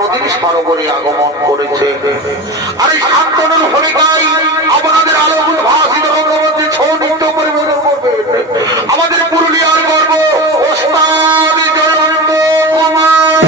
নদীর সরোবরে আগমন করেছে। আর এই শান্তনুর ভূমিকায় আপনাদের আলোক উদ্ভাসিত রঙ্গমঞ্চে ছৌ নৃত্য পরিবেশন করবেন আমাদের পুরুলিয়ার গর্ব ওস্তাদ জয়ন্ত কুমার।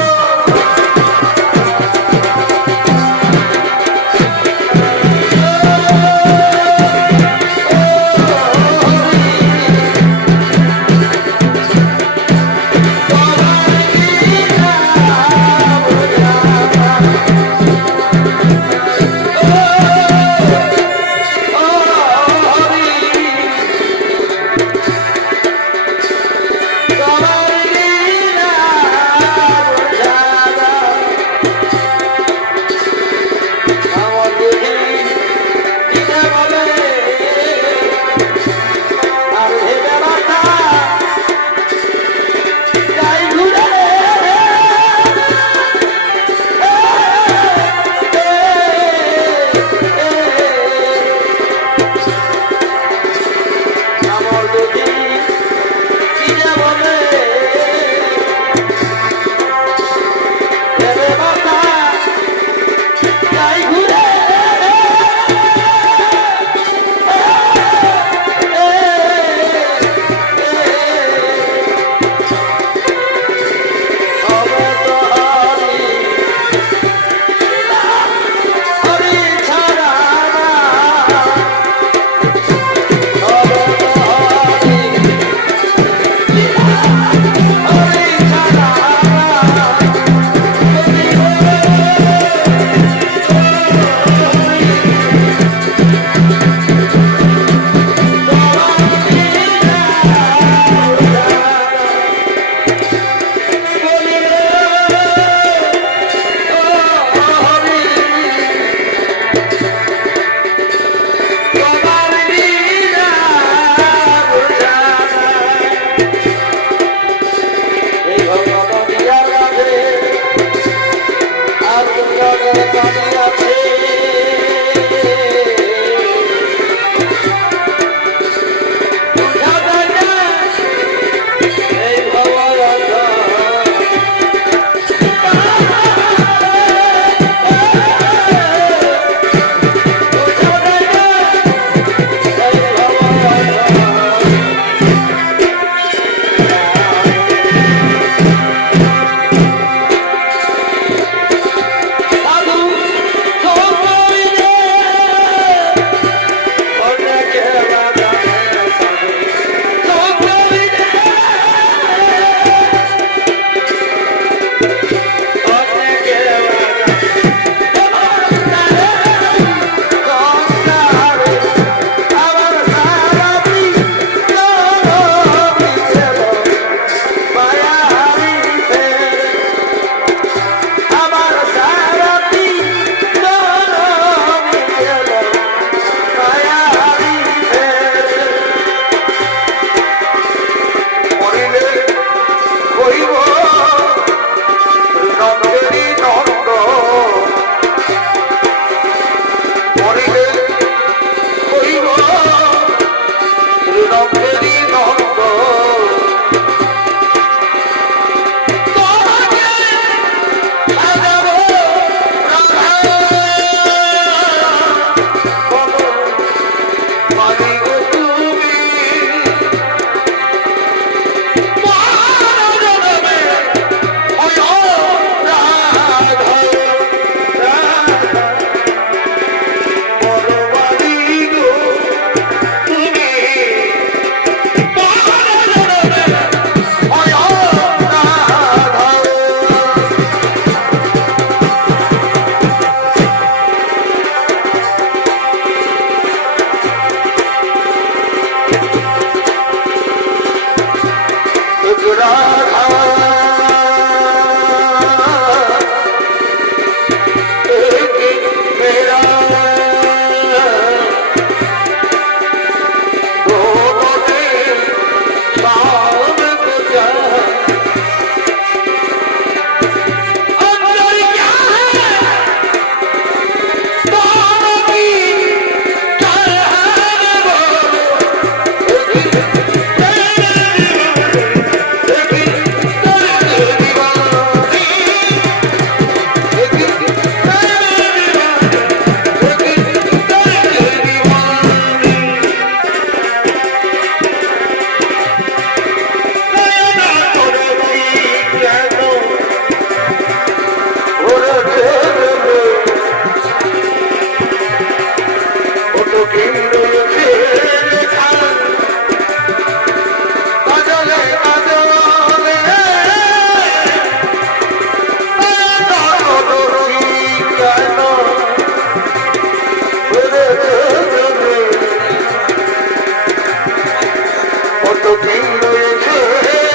কি রয়েছে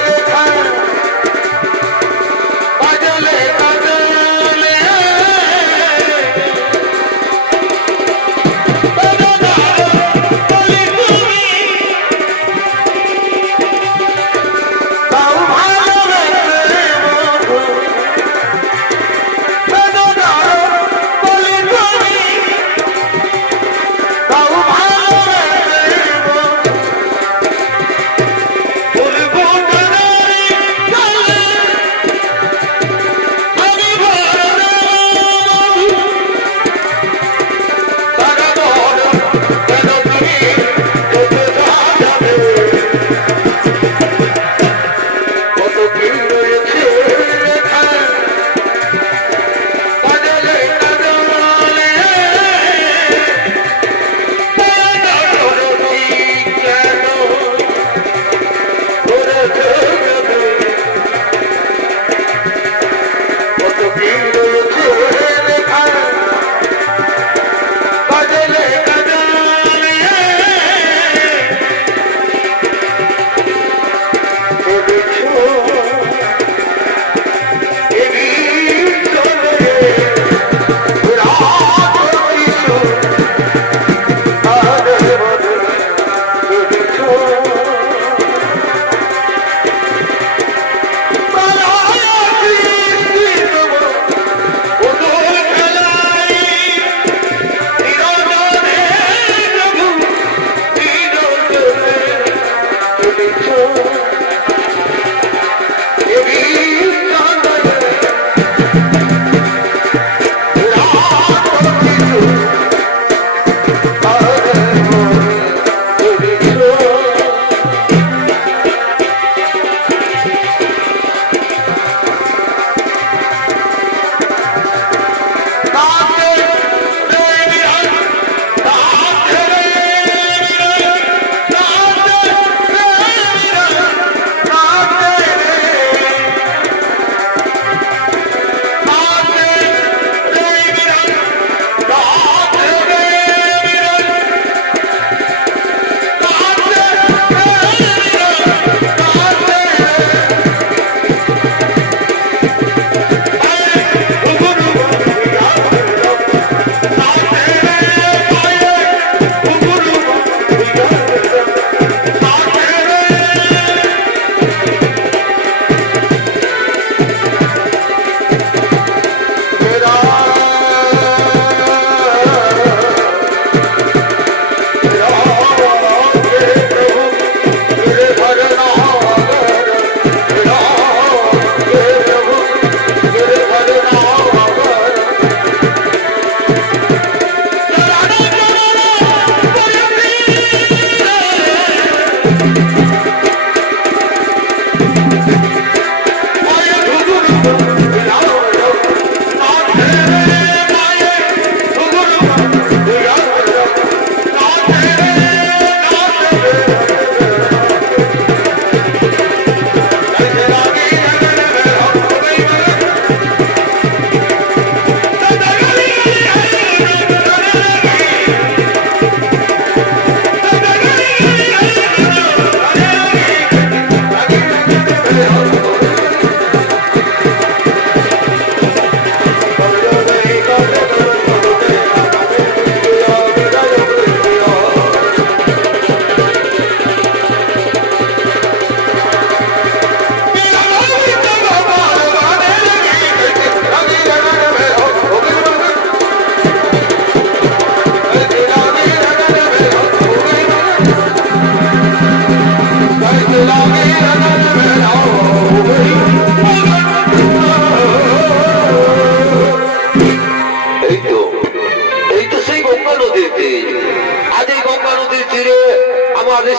লেখা কাজলে কাজলে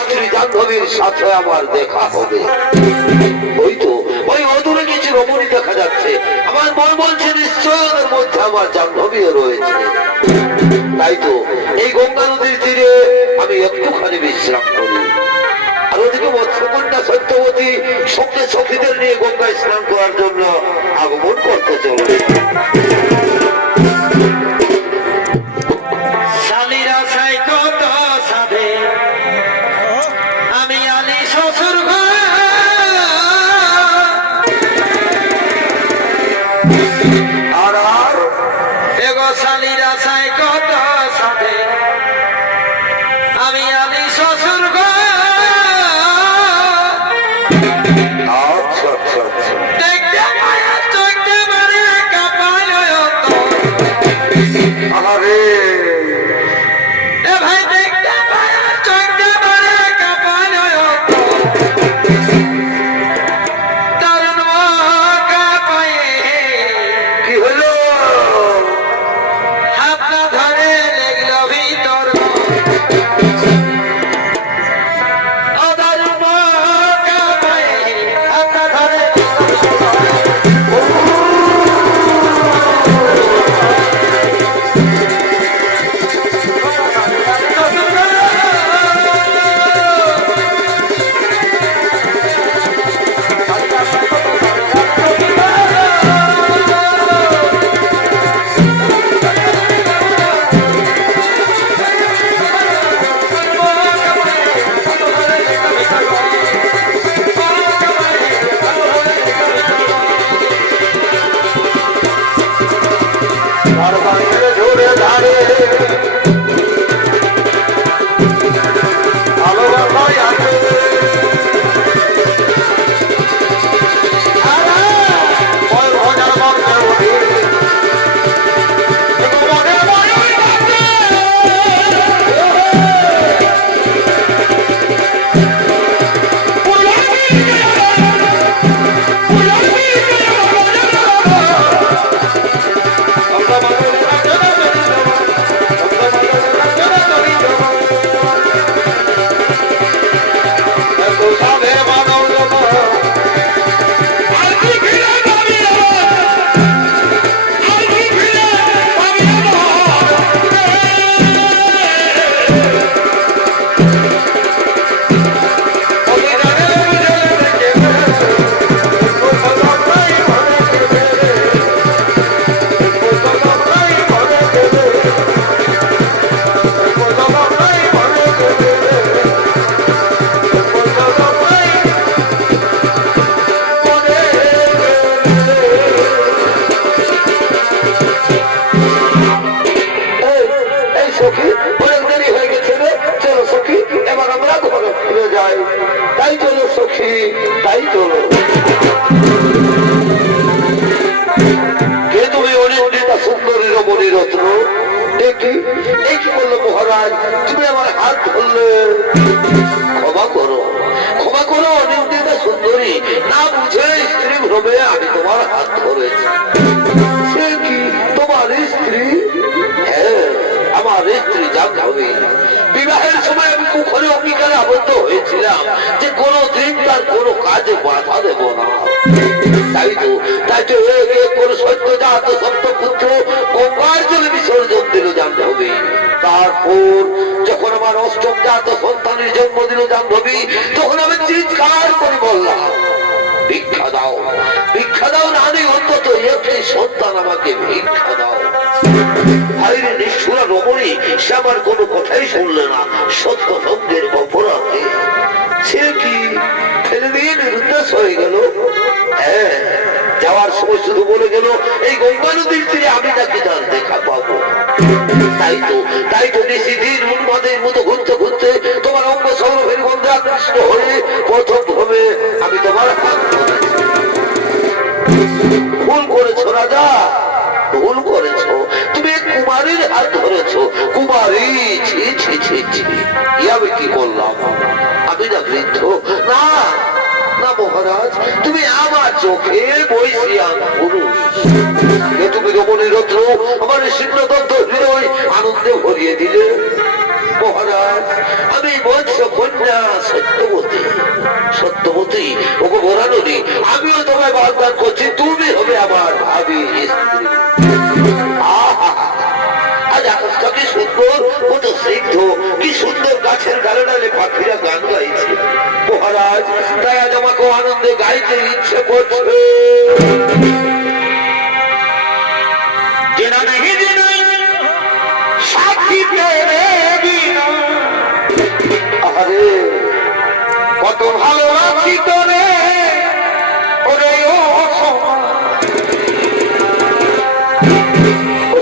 স্ত্রী জাহ্নবীর সাথে আমার দেখা হবে। ওই তো ওই অদূরে কিছু রমণী দেখা যাচ্ছে। আমার মন বলছে নিশ্চয় ওদের মধ্যে আমার জাহ্নবীও রয়েছে। তাই তো এই গঙ্গা নদীর তীরে আমি একটুখানি বিশ্রাম করি। আর ওদিকে মৎস্যকন্যা সত্যবতী সঙ্গে সখীদের নিয়ে গঙ্গায় স্নান করার জন্য আগমন করতে চলবে। আমি আলী শ্বশুর যায়। তাই চলো সখী, তাই চলো। কে তুমি অনিন্দিতা সুন্দরী রমণী রত্ন? দেখি কি বললো মহারাজ, তুমি আমার হাত ধরলে। ক্ষমা করো, ক্ষমা করো অনিন্দিতা সুন্দরী, না বুঝে স্ত্রী ভ্রমে আমি তোমার হাত ধরেছি। সে কি তোমার স্ত্রী? হ্যাঁ, আমার স্ত্রী জাহ্নবী। বিবাহের সময় আমি মুখরে অঙ্গীকারে আবদ্ধ হয়েছিলাম যে কোনোদিন তার কোনো কাজে বাধা দেব না। তাই তো কোনো সত্যজাত সপ্তপুত্র গঙ্গার জলে বিসর্জন দিল জাহ্নবী। তারপর যখন আমার অষ্টম জাত সন্তানের জন্ম দিল জাহ্নবী, তখন আমি চিৎকার করে বললাম, ভিক্ষা দাও, ভিক্ষা দাও, না নেই অন্তত একটি সন্তান আমাকে ভিক্ষা দাও। ভাইরে নিষ্ঠুরা রমণী, সে আমার কোনো কথাই শুনলে না। সত্য সন্ধ্যের অপরাধে সে কি ফেলে দিয়ে নিরুদ্দেশ হয়ে গেল। হ্যাঁ, যাওয়ার সময় শুধু বলে গেল এই গঙ্গা নদীর তীরে আমি নাকি তার দেখা পাবো। তাই তো নিশিদিন উন্মাদের মতো ঘুরতে ঘুরতে তোমার অঙ্গ সৌরভের গন্ধে আকৃষ্ট হয়ে প্রথম ভাবে আমি তোমার হাত ধরেছি। ভুল করেছো রাজা, ভুল করেছো। তুমি কুমারীর হাত ধরেছো। কুমারী, ছি ছি ছি ছি, আমি কি করলাম? আমি না বৃদ্ধ? না না মহারাজ, তুমি আমার চোখে বৈশিয়ান পুরুষ। তুমি রমণী রত্ন আমার শীর্ণদগ্ধ হৃদয় আনন্দে ভরিয়ে দিলে। মহারাজ, আমি বৎস কন্যা সত্যবতী। সত্যবতী, ওকে বরাননি, আমিও তোমায় বারবার করছি, তুমি হবে আমার ভাবি স্ত্রী। আজ আকাশটা কি সুন্দর, কত স্নিগ্ধ, কি সুন্দর গাছের ডালে ডালে পাখিরা গান গাইছে। মহারাজ, তাই আজ আমাকে আনন্দে গাইতে ইচ্ছে করছে। আরে কত ভালোবাসি তোরে, ওরে ও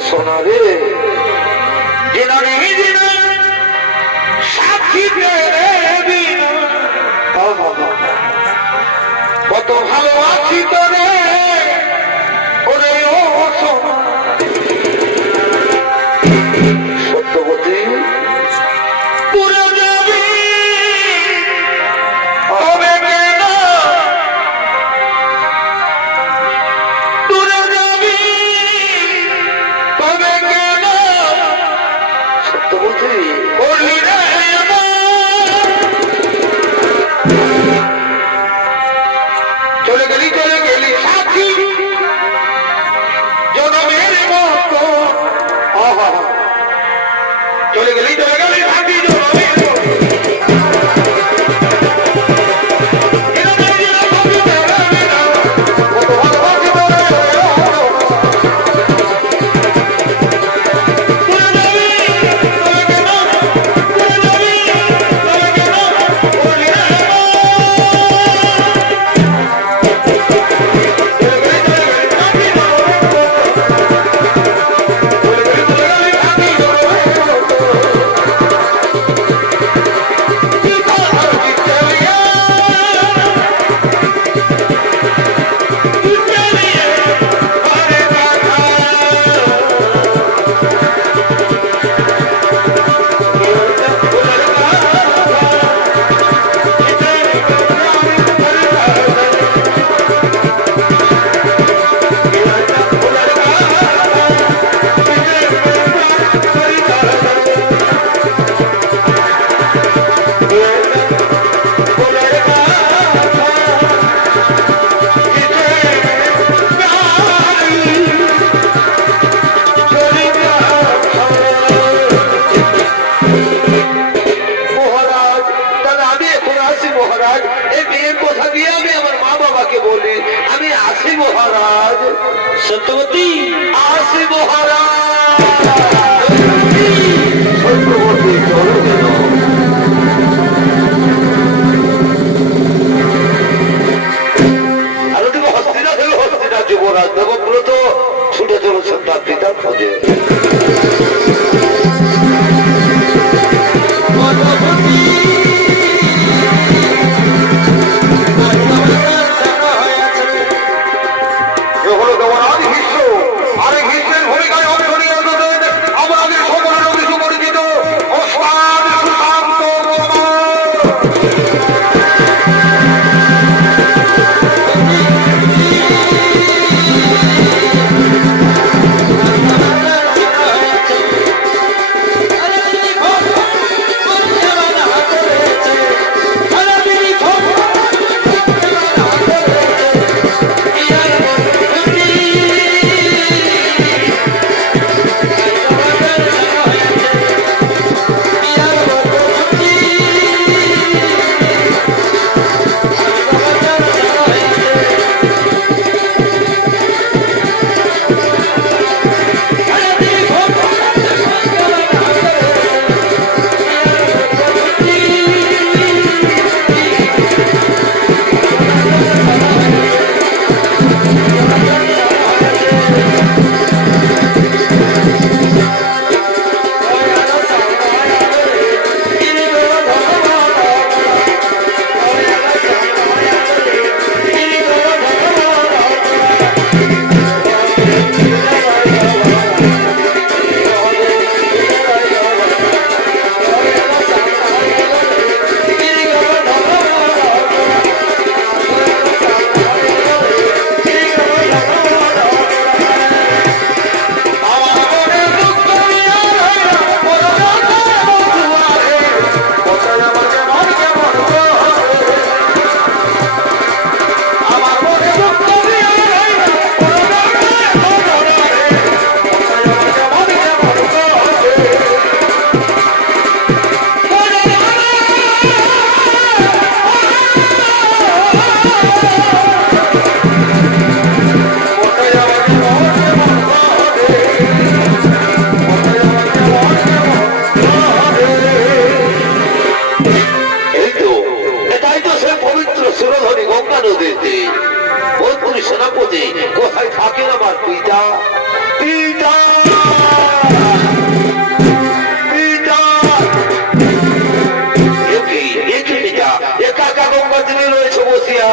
সোনা রে, কত ভালোবাসি তোরে, ওরে ও সোনা। সত্যবতী, পুরো যাবি হবে কেন, পুরো যাবি হবে কেন। সত্যবতী, বললি রে চলে গেলি সাথী জনমের মতো। চলে গেলি সাথী জনমের মতো। মহারাজ। সত্যবতী, আসি মহারাজ। সত্যবতী, চলো কেন? আরো তুমি হস্তিনা থেকে হস্তিনা যুবরাজ দেবব্রত ছুটে চলেছেন তার পিতার খোঁজে। কোথায় থাকেন আমার পিতা? পিতা পিতা পিতা একা একা গঙ্গা তীরে রয়েছে বসিয়া,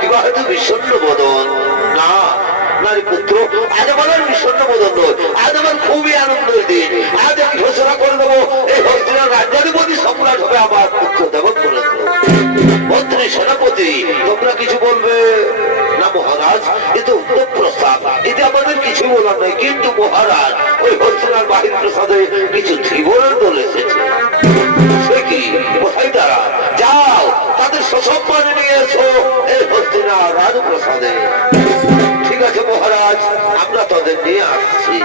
কিবা হয়তো বিষণ্ণ বদন। না নারী পুত্র, আজ আমার বিষণ্ণ বদন নয়, আজ আমার খুবই আনন্দের দিন। আজ আমি ঘোষণা করে দেবো এই হস্তিনার রাজ্যাধিপতি সম্রাট হবে আমার পুত্র দেবব্রত। মন্ত্রী সেনাপতি তোমরা কিছু বলবে না মহারাজ? এ তো উত্তম প্রস্তাব, এতে আমাদের কিছু বলার নাই। কিন্তু মহারাজ, ওই হস্তিনার বাহির প্রসাদে কিছু ত্রিভুবনের দল এসেছে। সে কি? কোথায় তারা? যাও তাদের সসম্মানে নিয়ে এসো এই হস্তিনার রাজপ্রসাদে। ঠিক আছে মহারাজ, আমরা তাদের নিয়ে আসছি।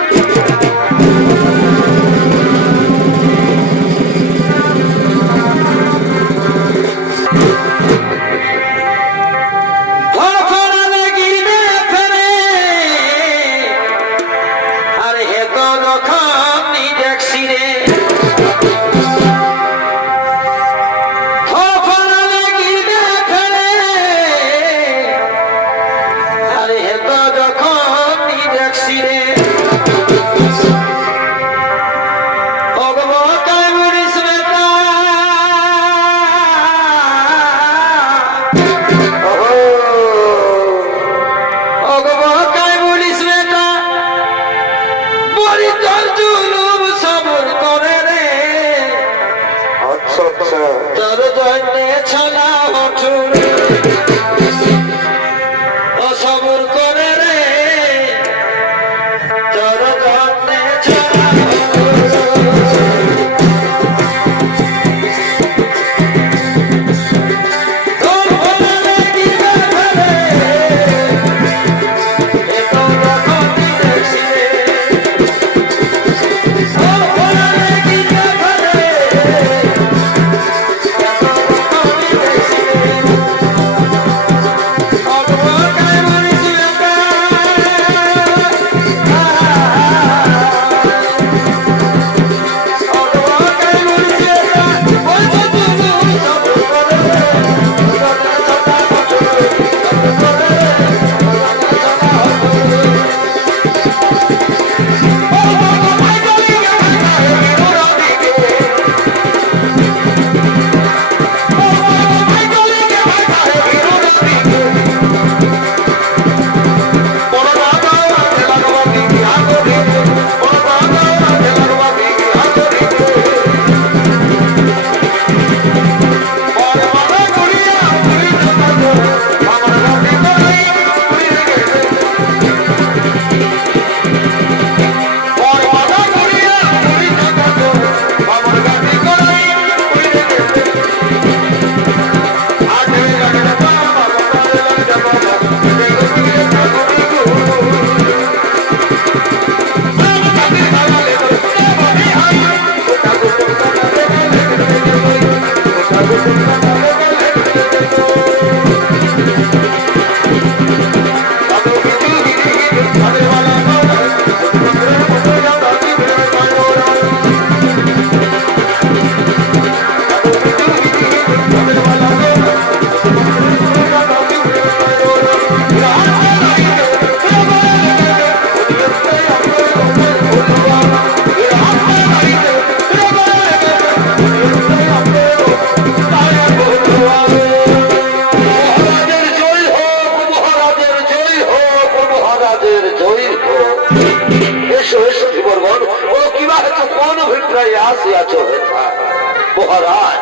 মহারাজ,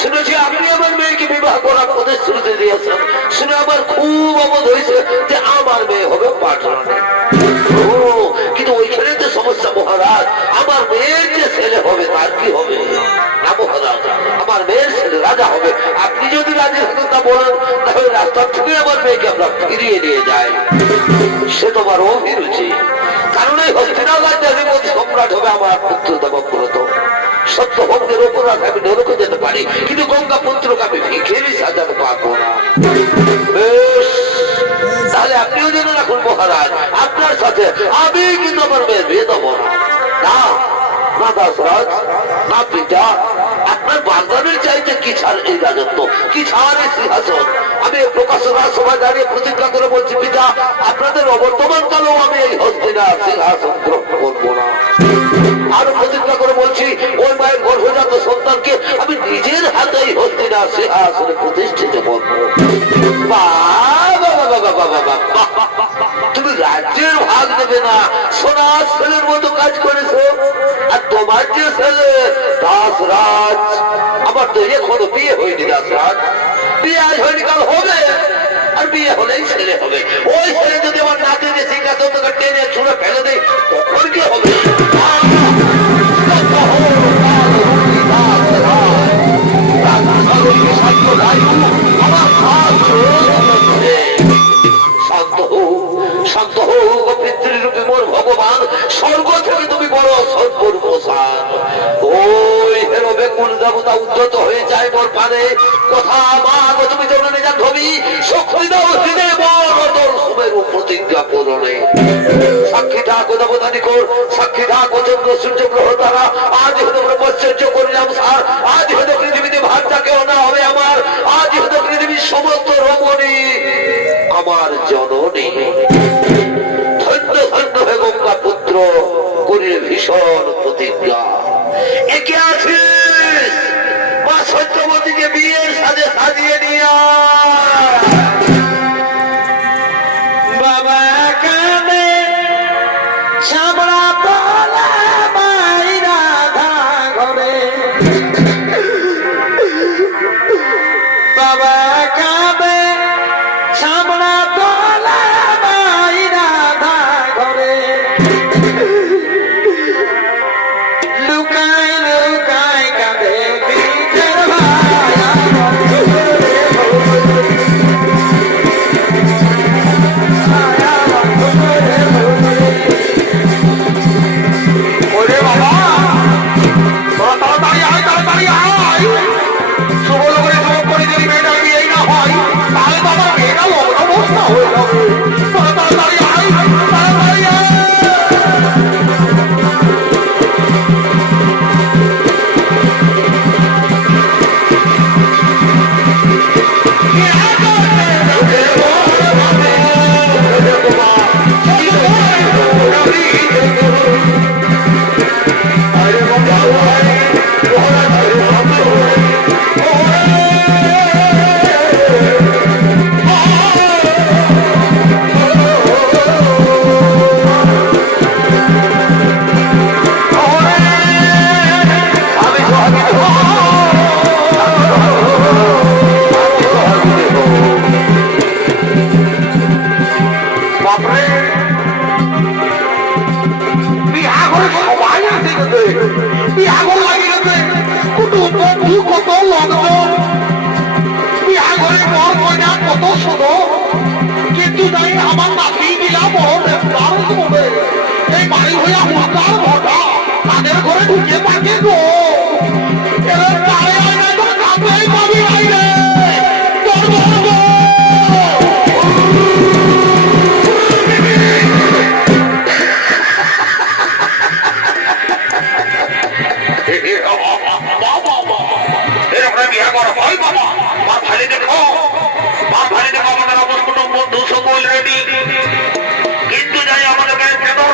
শুনেছি আপনি আমার মেয়েকে বিবাহ করার প্রতিশ্রুতি দিয়েছেন। শুনে আমার খুব অবোধ হয়েছে যে আমার মেয়ে হবে পাটরানী। কিন্তু ওইখানে যে সমস্যা মহারাজ, আমার মেয়ের যে ছেলে হবে তার কি হবে? না মহারাজ, আমার মেয়ের ছেলে রাজা হবে। আপনি যদি রাজি হতেন তা বলেন, তাহলে রাস্তার থেকে আমার মেয়েকে আমরা ফিরিয়ে নিয়ে যাই। সে তোমার অভিরুচি, কারণ এই হস্তিনার রাজ্যাধিপতি সম্রাট হবে আমার পুত্র দেবব্রত। সত্য ভক্তের অপরাধ আমি নরকে যেতে পারি, কিন্তু গঙ্গা পুত্রকে আমি ভিখেরি সাজাতে পারবো না। বেশ, তাহলে আপনিও জেনে রাখুন মহারাজ, আপনার সাথে আমি কিন্তু আমার মেয়ের বিয়ে দেবো না। না না দাসরাজ, না পিতা, আপনার বাগদানের চাইতে কিছু ছাড় এই রাজত্ব, কি ছাড় এই সিংহাসন। আমি প্রকাশ্য রাজসভায় দাঁড়িয়ে প্রতিজ্ঞা করে বলছি, পিতা আপনাদের অবর্তমান কালেও আমি এই হস্তিনার সিংহাসন গ্রহণ করবো না। আরো প্রতিজ্ঞা করে বলছি, ওই মায়ের গর্ভজাত সন্তানকে আমি নিজের হাতেই হস্তিনার সিংহাসনে প্রতিষ্ঠিত করবো। তুমি রাজ্যের ভাগ নেবে না, সোনার ছেলের মতো কাজ করেছো। আর তোমার যে ছেলে দাসরাজ, আমার তো এখনো বিয়ে হয়নি দাসরাজ, বিয়ে আজ হয়নি কাল হবে, আর বিয়ে হলেই ছেলে হবে। ওই ছেলে যদি আমার নাতি দিয়ে সিংহাসন থেকে টেনে ছুঁড়ে ফেলে দেয় তখন কি হবে? শান্ত হোক পিতৃরূপী মোর ভগবান, স্বর্গ থেকে তুমি বড় সর্বপ্রসাদ। ওই হেরো বেকুল দেবতা উদ্ধত হয়ে যায় মোর পানে, কথা মাগ তুমি জননে যা ধবি, শক্তি দাও হৃদয় বড় সুমেরু প্রতিজ্ঞা পূরণে। সাক্ষী থাকো দেবতা নিকট, সাক্ষী থাকো চন্দ্র সূর্য গ্রহ তারা, আজ হতে ব্রহ্মচর্য করিলাম সার, আজ হতে পৃথিবীতে ভাতটা কেউ না হবে আমার, আজ হতে পৃথিবীর সমস্ত রমণী আমার জননী। ধন্য ধন্য হে গঙ্গা পুত্র, করিলে ভীষণ প্রতিজ্ঞা। একে আছিস মা সত্যবতীকে বিয়ের সাজে সাজিয়ে নিয়ে বাবা কানে ছাবড়া তোলা মাই রাধা ঘরে, বাবা কানে ছাবড়া তোলা মাই রাধা ঘরে, লুকাই লুকাই কাঁদে পিঠের ভায়া ওরে বাবা, তোরা তাড়াতাড়ি আয়, তাড়াতাড়ি আয়। শুভ লগনে যোগ করে যদি মেয়েটার বিয়েই না হয়, তাহলে তো আমার মেয়েটা লগ্ন অবস্থা হয়ে যাবে। তোরা তাড়াতাড়ি আয়, তাড়াতাড়ি আয়। বাপরে, বিয়া করে সবাই আসে গেছে, বিয়া করে লাগে গেছে, কুটুম বন্ধু কত লগ্ন, বিয়া করে বর কইনা কত শোনো, কিন্তু যাই আমার নাতি দিলা বড় ব্যবসার হবে। এই বাড়ি হইয়া হুলকার ঘটা তাদের ঘরে ঢুকে থাকে গো। এবার তারে আইনা তো কাঁদলেই পাবি আইনে তোর বড় কিন্তু যাই আমাদের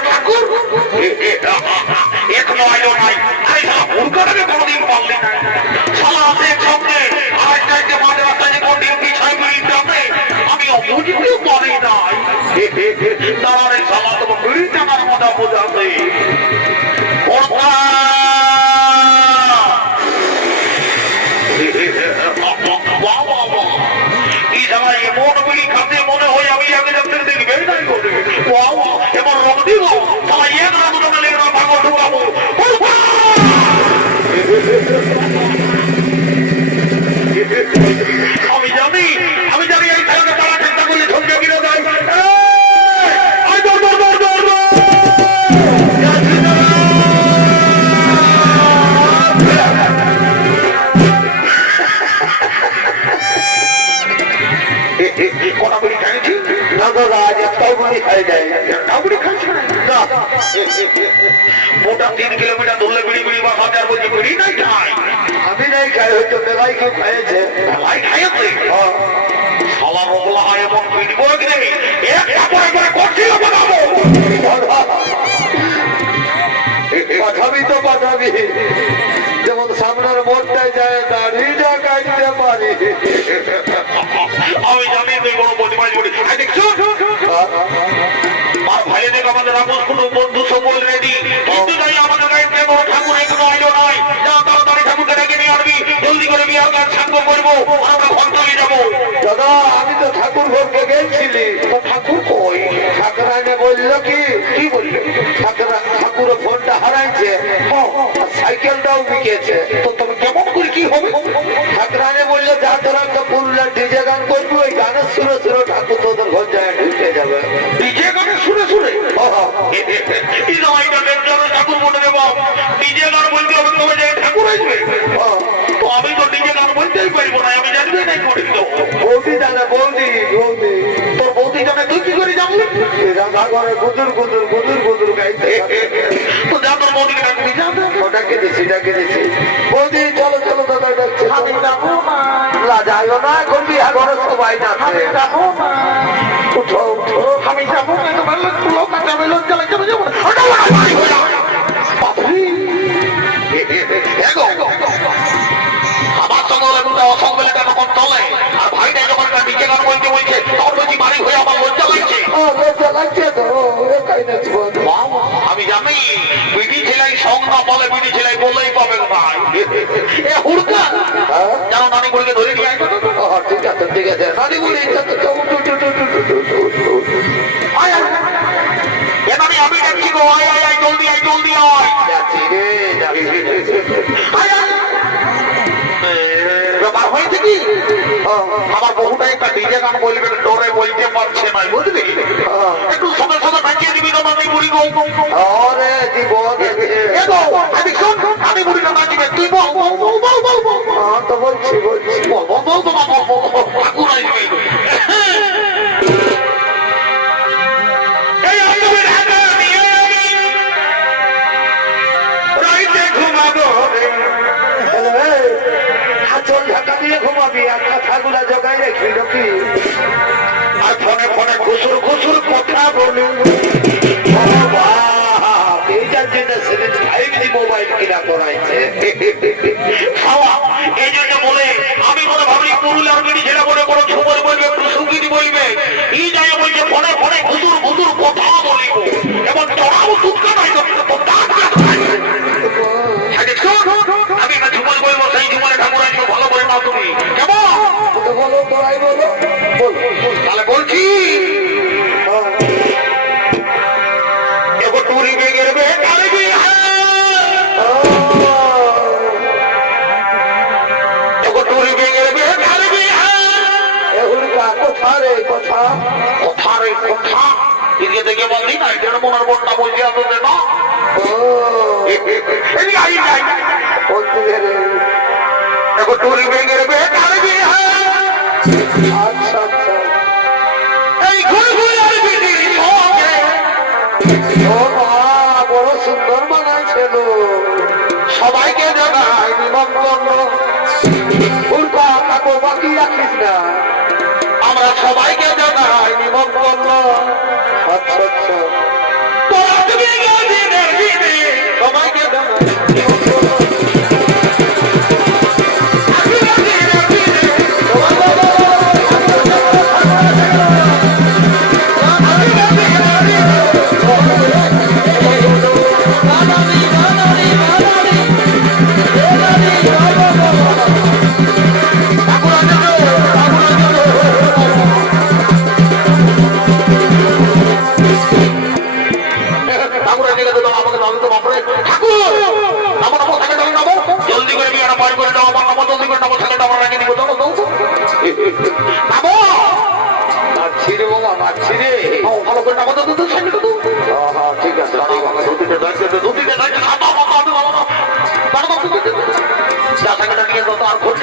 ঠাকুর এখনো আইলো নাই। উনকাটাকে কোনোদিন পারলি না, সালা আছে সঙ্গে আরেকটাকে মাঝে রাস্তায় যে কোনদিন পিছাই করি যাবে, আমি অবুঝতেও পারি নাই। তার এই সালা তোমার কুড়ি টাকার মতো বোঝাবে। এমন গুলি খাতে মনে হয় আমি আগে যাদের দেখবেই নাই করে এবার রং দিব সবাই এক রং জমা লেগে ভাগো ঢুকাবো। আমি জানি এই খেলাটা তারা চিন্তা করলে সঙ্গে কিনে যায়। কটা গুলি খাইছি না দাদা, আজ একটাও গুলি খাই নাই, একটাও গুলি খাইছি না। মোটা 3 কিলোমিটার ধরলে বিড়ি বিড়ি বা বাজার বলছি বিড়ি নাই খাই। বুদ্ধি নেই খাই হয়তো বেলাই কি খাইছে ভাই খাইছে শালা রোগলা হয় এমন পিটবো কি নেই একটা পরে করে করছিল বানাবো পাঠাবি তো পাঠাবি যেমন সামনের মোড়টায় যায় দাড়িটা কাটতে পারি আমি জানি তুই বড় বদমাইশ বলি দেখছো আর ভাই দেখ আমাদের আপোষ কোনো বন্ধু সকল রেডি কিন্তু যাই আমাদের গাড়িতে বড় ঠাকুর এখনো আইলো নাই যা তাড়াতাড়ি ঠাকুরকে ডেকে নিয়ে আসবি জলদি করে বিয়ে গান সাঙ্গ করবো আমরা ঘন্টালি যাবো দাদা আমি তো ঠাকুর ঘরকে গেছিলি তো ঠাকুর কই ঠাকুরাইনে বললো কি কি বললে ঠাকুর ফোনটা হারাইছে সাইকেলটাও বিকেছে তো তবে কেমন করে কি হবে ঠাকুরাইনে বললো যা তোরা তো পুরুলিয়া ডিজে গান করবি ওই গানের সুরে সুরে ঠাকুর তোদের ঘর যায় ঢুকে যাবে ডিজে গানে শুনে শুনে এই সময়টা বেচারা ঠাকুর মনে দেব ডিজে গান বলতে হবে তবে যে ঠাকুর আসবে তো আমি তো ডিজে গান বলতেই পারবো না আমি জানবে নাই করে দিত বৌদি জানে বৌদি বৌদি তোর বৌদি জানে তুই কি করে জানলি রাধা ঘরে গুদুর গুদুর গুদুর গুদুর গাইতে তো যা তোর বৌদিকে ডাকবি যা ওটাকে দিছি বৌদি চলো চলো দাদা ডাকছে আমি যাবো না লাজাইও না এখন বিয়া ঘরে সবাই আমি যাচ্ছে যাবো না উঠো উঠো আমি যাবো না তোমার লোক কাটাবে লোক চালাই যাবো যাবো আমার সঙ্গে অসঙ্গে তখন চলে আর ভাইটা যখন ডিজে গান বলতে বলছে তখন বলছি বাড়ি হয়ে আমার লজ্জা লাগছে লজ্জা লাগছে তো তাই না আমি জানি বিডি ছেলাই সং না বলে বিডি ছেলাই বললেই পাবেন ভাই এ হুড়কা যেন নানি বলকে ধরে নিয়ে আসবে ঠিক আছে ঠিক আছে নানি বলি এ নানি আমি যাচ্ছি গো আয় আয় আয় জলদি আয় জলদি আয় যাচ্ছি রে আয় আয় ব্যাপার হয়েছে কি আমার বহুটা একটা ডিজে গান বলবে ডরে বলতে পারছে না বুঝলি একটু সঙ্গে সঙ্গে নাচিয়ে দিবি তো নানি বুড়ি গো আরে জীবন এ গো আমি শোন আমি বুড়িটা নাচিবে তুই বল বল বল বল বল বল তো বলছি বল বল বল বল বল বল বল ঠাকুর আসবে এই আসবে ঢাকা নিয়ে রাইতে ঘুমাবো আচল ঢাকা দিয়ে ঘুমাবি আর কথাগুলা জোগাই রেখি নাকি আর ফোনে ফোনে ঘুসুর ঘুসুর কথা বলুন এইটার জন্য সেদিন 5G মোবাইল কিনা করাইছে খাওয়া এই জন্য বলে আমি মনে ভাবলি পুরুলিয়ার মিনি ছেলে বলে কোনো ঝুমর বলবে একটু সঙ্গীত বলবে এই যাই বলছে ফোনে ফোনে ঘুসুর ঘুসুর কথা বলিব এবং চড়াও দুঃখা নাই আমি একটা ঝুমর বলবো সেই ঝুমরে ঠাকুর আসবে ভালো বলে নাও তুমি কেমন বলো তোরাই বলো বল তাহলে বলছি এগো টুরি বেগের বেকার এগো টুরি বেগের বেকার এগুলিকা কোথা রে কোথা কথা রে কথা এদিকে দেখে বললি না এটার মনের বনটা বলছি আসলে না এদিকে আই নাই বলতে রে এগো টুরি বেগের বেকার আচ্ছা আচ্ছা এই ঘুরঘুরার বিদির সঙ্গে ও মা বড় সুন্দর বানাইছিল সবাইকে জানাই নিমন্ত্রণ উল্টা কাকো বাকি রাখিস না আমরা সবাইকে জানাই নিমন্ত্রণ আচ্ছা আচ্ছা তোরা তুমি দিনের দিনে সবাইকে জানাই নিমন্ত্রণ জলদি করে বিয়ে পার করে দাও আমার নাম জলদি করে নামো ছেলেটা আমরা রেখে দিব চলো দাও নামো মারছি রে বাবা মারছি রে ভালো করে নামো তো ছেলেটা তো ঠিক আছে দুটিতে দাঁড়িয়ে খাতা মাথা আমি ভালো না যা সাইকেলটা নিয়ে তো আর ঘটি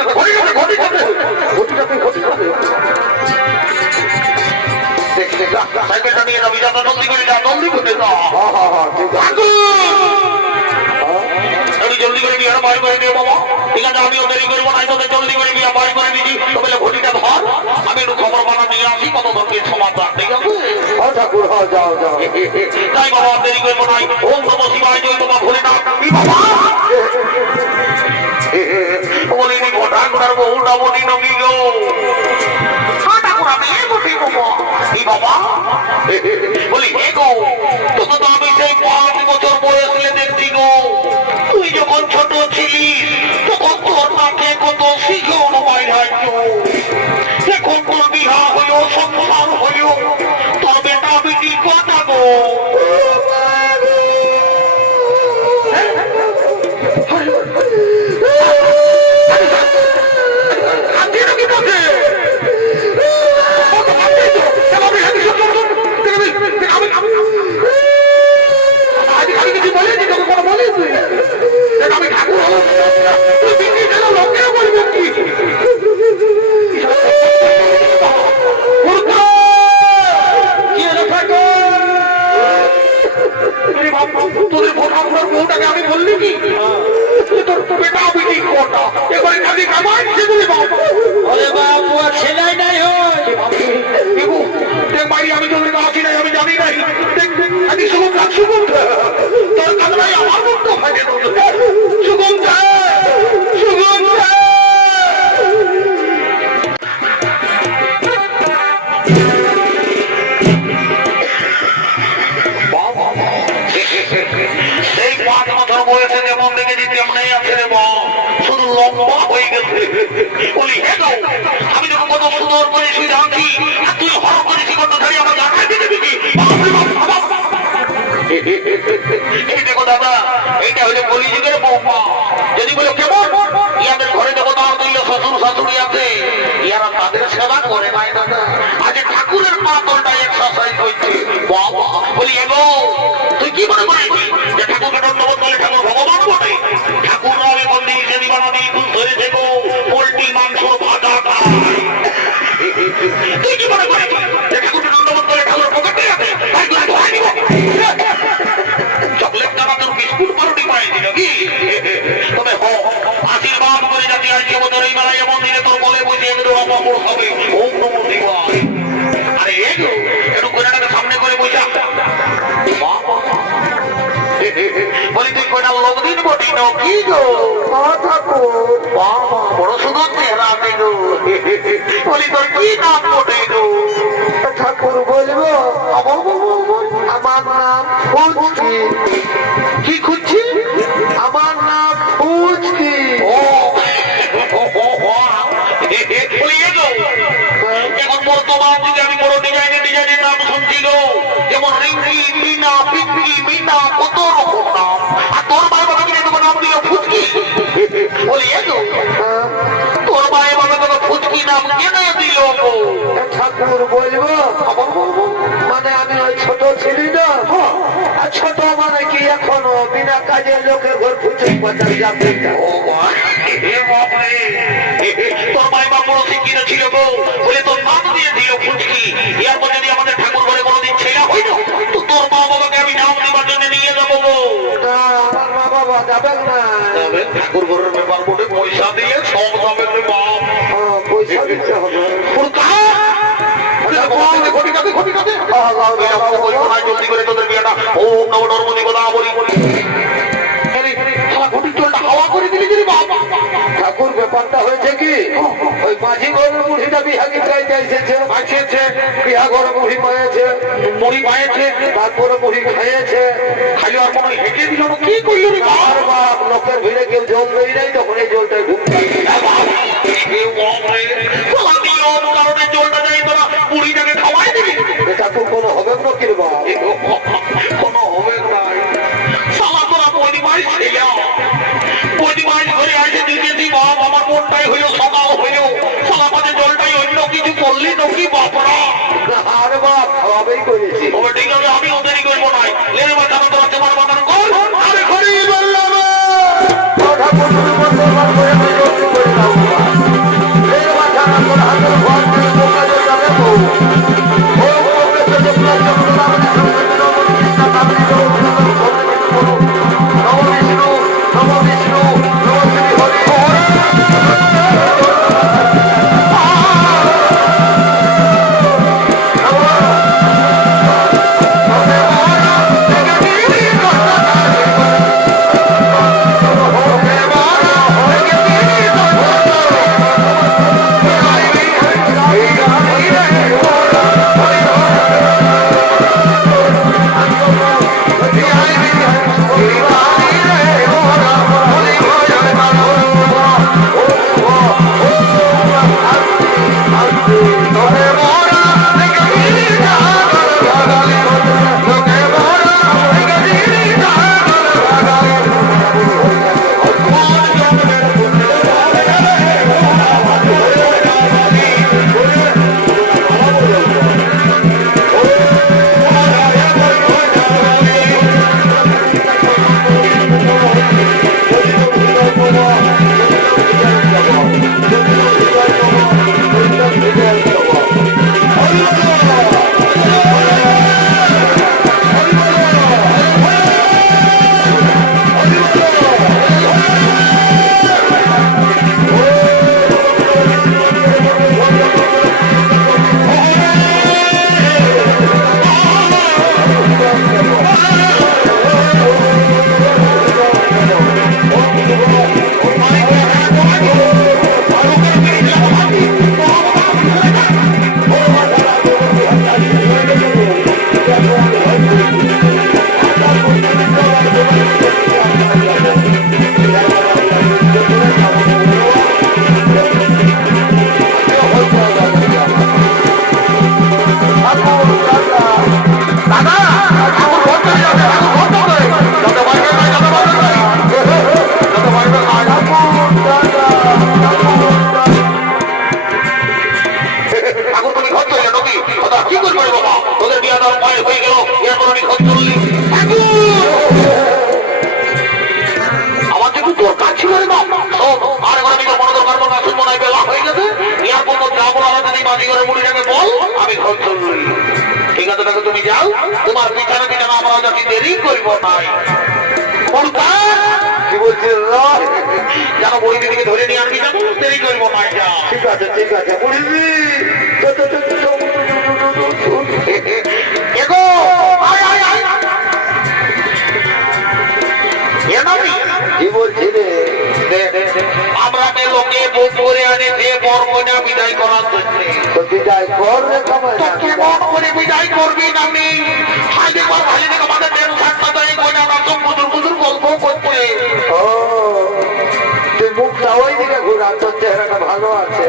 সাইকেলটা নিয়ে যাবি যা জলদি করে যা জলদি করে দাও ঠিক আছে জলদি করে বিয়ে পার করে দিও বাবা ঠিক আছে, আমিও দেরি করবো না, তোদের জলদি করে বিয়া বাড়ি করে দিচ্ছি। তো বলে ঘটিটা ধর, আমি একটু খবর বানা নিয়ে আসি, কত ধরনের সমাচার, ঠিক আছে? ঠাকুর যাও যাও। তাই বাবা দেরি করবো নাই। ওম নম শিবায়, জয় বাবা ভোলেনাথ। ই বাবা বলিনি ঘটা ঘটার বহুটা বলি নবী গো। ঘটা ঘটাতে বসে বাবা। ই বাবা বলি হে গো, তোকে তো আমি সেই 5 বছর বয়সে দেখছি গো। তুই যখন ছোট ছিলিস তখন তোর মাকে কত শিখেও নবাই রাজ্য। এখন তোর বিহা হইও, সংসার হইও, তোর বেটা বেটি কথা গো। তোদের ভোটার বউটাকে আমি বললি কি তোর বেটা বেটি কোটা এবারে খালি কামাই সেগুলি বাবু ছেলাই নাই বাড়ি আমি তোদের আসি নাই, আমি জানি নাই। আমি সুগম সুগম তোর কাজটাই আমার মতো ফাটে সুগম সুগম এই 5 বছর বয়সে যেমন দেখেছি তেমনই আছে রে বাবা, শুধু লম্বা হয়ে গেছে। বলি হে গো, আমি যখন কত সুন্দর করে শুয়ে আছি আর তুই হর করে শিকড় ধরে আমার জায়গায় দিয়ে দিবি কি? এই দেখো দাদা, এইটা হলে কলিযুগের বৌমা। যদি বলে কেমন ইয়াদের ঘরে দেবতা তুল্য শ্বশুর শাশুড়ি আছে, ইয়ারা তাদের সেবা করে নাই দাদা। আজ ঠাকুরের পাতলটা এক্সারসাইজ করছে বাবা। বলি এগো, তুই কি মনে করেছিস যে ঠাকুরকে ধন্যবাদ বলে ঠাকুর ভগবান বটে? ঠাকুররা এখন দিন সেদিন বানাবি দুধ ধরে থেকো, পোল্ট্রি মাংস ভাজা খায়। তুই কি মনে করেছিস যে ঠাকুরকে ধন্যবাদ বলে ঠাকুর পকেটে আছে? চকলেট টাকা তোর বিস্কুট পারুটি পাইছি নাকি? তবে আশীর্বাদ করে যাচ্ছি আজকে আমাদের এই মেলায় মন্দিরে তোর বলে বসে একটু অপমর হবে। ওম নমঃ শিবায়। আরে একটু কোনাটাকে সামনে করে বসা। বলি তুই কোনা লোক দিন বটি ন কি গো ঠাকুর? বড় সুন্দর চেহারা আছে গো। বলি তোর কি নাম বটে গো? ঠাকুর বলবো আমার নাম ফুচকি। কি খুঁজছি? আমার নাম ফুচকি। এখন বর্তমান যুগে আমি বড় ডিজাইনের নাম শুনছি গো, যেমন রিঙ্কি, মিনা, পিঙ্কি, মিনা, কত রকম নাম। আর তোর ভাই বাবা কিনে তোমার নাম দিল ফুচকি। বলি এগো, তোর ভাই বাবা তোকে ফুচকি নাম কেন দিল গো? ঠাকুর বলবো মানে আমি ওই ছোট ছিলি না, আর ছোট মানে কি এখনো বিনা কাজের লোকের ঘর ফুচুক বাজার যাবে। তোর ভাই বাবা বড় শিক্ষিত ছিল গো, বলে তোর নাম দিয়ে দিল ফুচকি। এরপর যদি আমাদের ঠাকুর ঘরে কোনোদিন ছেলে হইল তো তোর মা বাবাকে আমি নাম দেবার জন্য নিয়ে যাবো গো। আমার মা বাবা যাবেন না। ঠাকুর ঘরের ব্যাপার বটে, পয়সা দিলে সব যাবে রে বাপ। পয়সা দিতে হবে। জলদি করে তোদের বিয়েটা ওম নমঃ নর্মদে গোদাবরী বলি। হাওয়া করে দিলি যদি বাবা। ঠাকুর ব্যাপারটা হয়েছে কি, ওই মাঝি ঘরের মুড়িটা বিহাগি চাইতে এসেছে, বিহা ঘরে মুড়ি পাইছে, মুড়ি পাইছে, তারপরে মুড়ি খাইয়েছে, খালি আর মনে হেঁটে দিল না, কি করলো রে বাপ? আর বাপ লোকের ভিড়ে কেউ জল দেয় নাই, তখন এই জলটা ঢুকতে কারণে জলটা যাই তোরা মুড়িটাকে খাওয়াই দিবি। ঠাকুর কোনো হবে না কি বাপ? কোনো হবে না। সালা তোরা পরিবার ছিল, পরিবার ঘরে আসে দিতেছি বাপ, আমার মনটাই হইল সকাল হইল, সালা মাঝে জলটাই অন্য কিছু করলি নাকি বাপরা? আর বাপ খাওয়াবেই করেছি। ঠিক আছে, আমি ওদেরই করবো নাই। লেরে বাচ্চারা তোরা তোমার বাগান কর। আমি ঘরে বললাম ঠাকুর তোকে মোরা দেখে দিলি জাগর ভাগালে, তোকে মোরা দেখে দিলি জাগর ভাগালে। তুমি যাও, তোমার পিছনে পিছনে আমরা যাতে দেরি করবো নাই। কি বলছিস যেন বই দিদিকে ধরে নিয়ে আনবি, যাবো দেরি করবো নাই। যা ঠিক আছে ঠিক আছে বুঝবি। এগো আয় আয় আয়। এ নামি কি বলছি রে? আমরা লোকে বুক করে আনে যে বর কন্যা বিদায় করার জন্য। তো বিদায় কর রে কামাই। তোকে বর করে বিদায় করবি নামি। হাই দেখবার ভালো দেখো আমাদের দেড় সাতটা দেয় কন্যা নাচক বুজুর বুজুর গল্প করছে। ও তুই মুখটা ওই দিকে ঘুরা, তোর চেহারাটা ভালো আছে।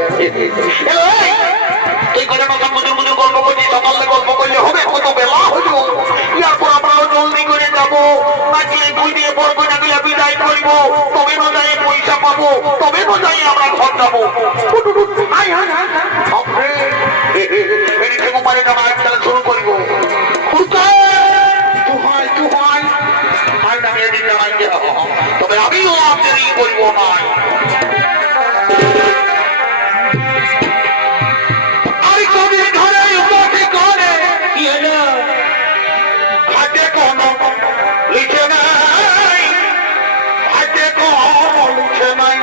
তুই কন্যা নাচক বুজুর বুজুর গল্প করছিস, সকালে গল্প করলে হবে? কত বেলা হইল, এরপর আমরাও জলদি করে যাবো। নাচলে দুই দিয়ে বর কন্যা গুলা বিদায় করবো, তবে না যাই পয়সা পাবো, তবে না যাই আমরা ঘর যাবো। আয় আয় আয় এদিকে মোবাইলে আমরা একসাথে শুরু করিব। তবে আমিও দেরি করিব না। আর কবি ধরে উপাধি করে হাতে কোন লিখে নাই, হাতে কোন লিখে নাই।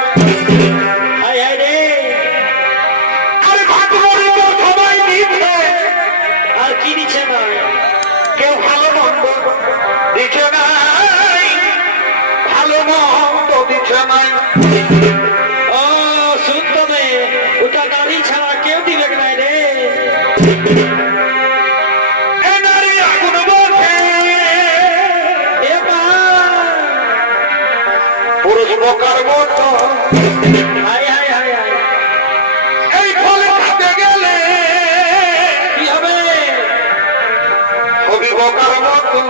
আর ভাত মরিব সবাই দিচ্ছে, আর কি দিচ্ছে না? কেউ ভালো মন্দ দিচ্ছে নাই, ভালো মন্দ দিচ্ছে নাই। ও শুদ্ধ ওটা গাড়ি ছাড়া কেউ দিবে নাই রে। এ নারী আগুন বলছে, পুরুষ বোকার মতো হায় হায় হায় হায়, এই ফলে খাতে গেলে কি হবে? হবি বোকার মতো।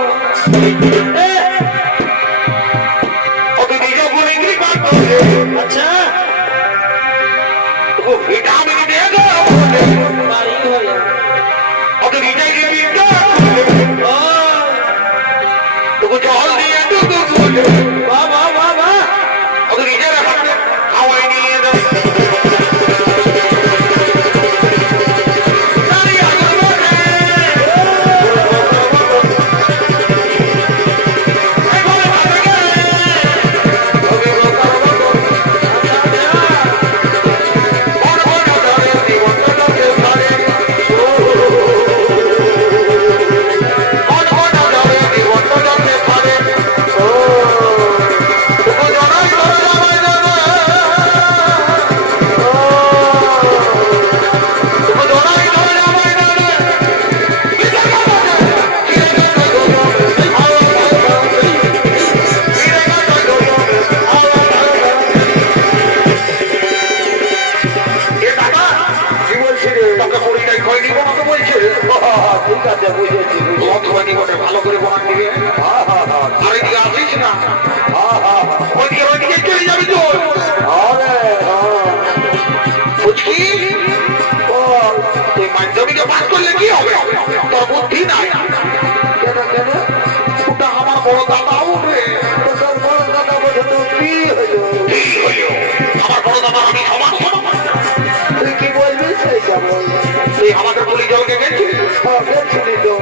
এ, অতি নিজ গুণী করতে আচ্ছা ভিটামিন দিয়ে গো, তাই হয়ে অতি নিজে গিয়ে ও তোকে জল দিয়ে দুধ বাহ বাহ বাহ বাহ, অতি নিজের হাতে খাওয়াই নিয়ে দেয়। নারী আগুন বলে, তোকে পরিচয় খয়নি বানাতে বলছে ঠিক আছে বুঝেছি মদ খয়নি বটে ভালো করে বানান দিবে আর এদিকে আসিস না ওইদিকে চলে যাবি তো বুঝকি তুই মাধ্যমিকে পাস করলে কি হবে তোর বুদ্ধি নাই কেন কেন ওটা আমার বড় দাদা উঠবে তোর বড় দাদা বলে তো কি হলো আমার বড় দাদা আমি সমান সমান তুই কি বলবি সেইটা বল তুই আমাদের পুলিশ জলকে গেছিস গেছিলি তো